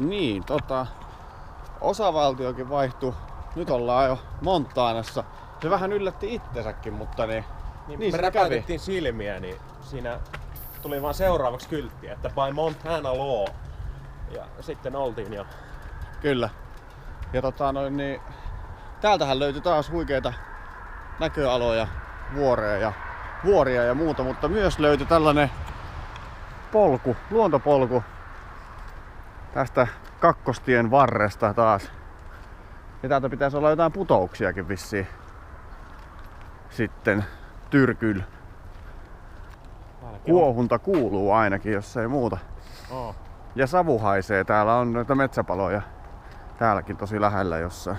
Niin, osavaltiokin vaihtui. Nyt ollaan jo Montanassa. Se vähän yllätti itsensäkin, mutta niin me räpäytettiin silmiä, niin siinä tuli vaan seuraavaksi kyltti, että by Montana law. Ja sitten oltiin jo. Kyllä. Ja niin täältähän löytyi taas huikeita näköaloja, vuoria ja muuta, mutta myös löytyi tällainen luontopolku tästä Kakkostien varresta taas. Ja täältä pitäisi olla jotain putouksiakin vissiin sitten tyrkyllä. Kuohunta kuuluu ainakin, jos ei muuta. Oh. Ja savu haisee. Täällä on noita metsäpaloja täälläkin tosi lähellä jossain.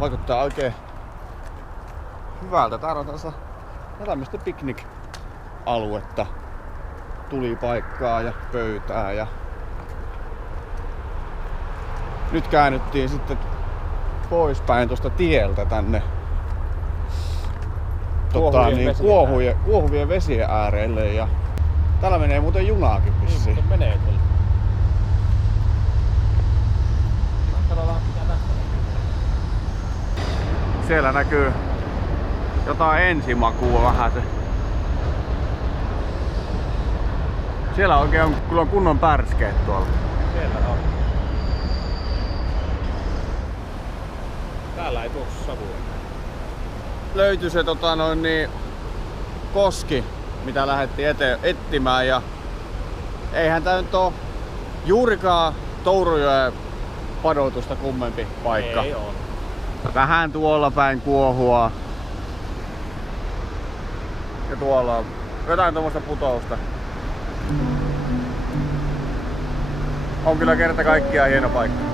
Vaikuttaa oikein hyvältä. Täällä on tämmöistä piknik-aluetta. Tulipaikkaa ja pöytää. Ja nyt käännyttiin sitten poispäin tuosta tieltä tänne kuohuvien vesien äärelle. Ja täällä menee muuten junaakin vissiin. Niin, menee kyllä. Katsotaan mitä tästä näkyy. Siellä näkyy jotain ensimakua vähän se. Siellä oikein on, kyllä on kunnon pärskeet tuolla. Siellä on. Täällä ei tuu savua. Löytyi se koski, mitä lähdettiin etsimään, ja eihän tää nyt oo juurikaan Tourujoen padotusta kummempi paikka. Ei oo. Vähän tuolla päin kuohua. Ja tuolla on jotain tommoista putousta. On kyllä kerta kaikkiaan hieno paikka.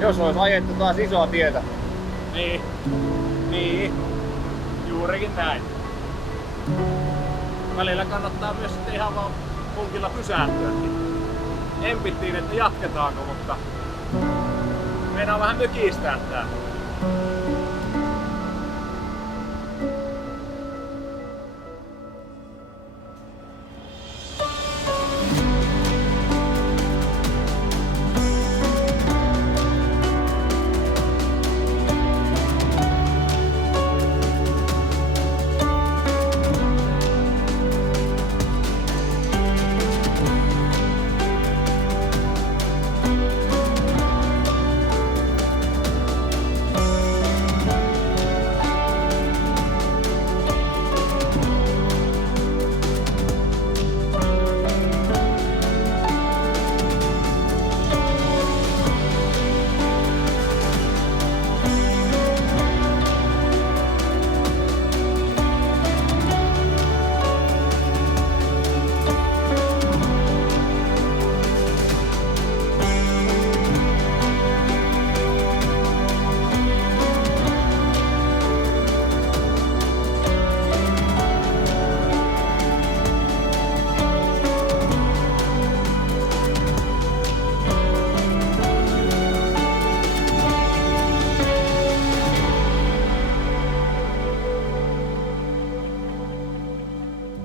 Jos olisi ajettu taas isoa tietä. Niin. Juurikin näin. Välillä kannattaa myös sitten ihan vaan punkilla pysähtyäkin. Empittiin, että jatketaanko, mutta meinaa vähän mykistää tää.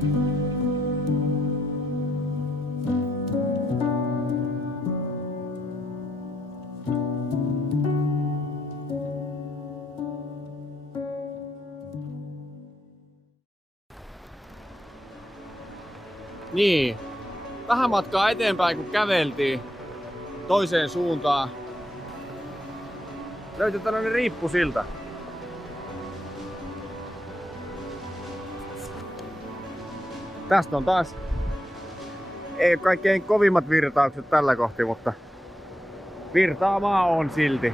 Niin, vähän matkaa eteenpäin kun käveltiin toiseen suuntaan. Löytyi tällainen riippusilta. Tästä on taas ei kaikkein kovimmat virtaukset tällä kohti, mutta virtaamaa on silti.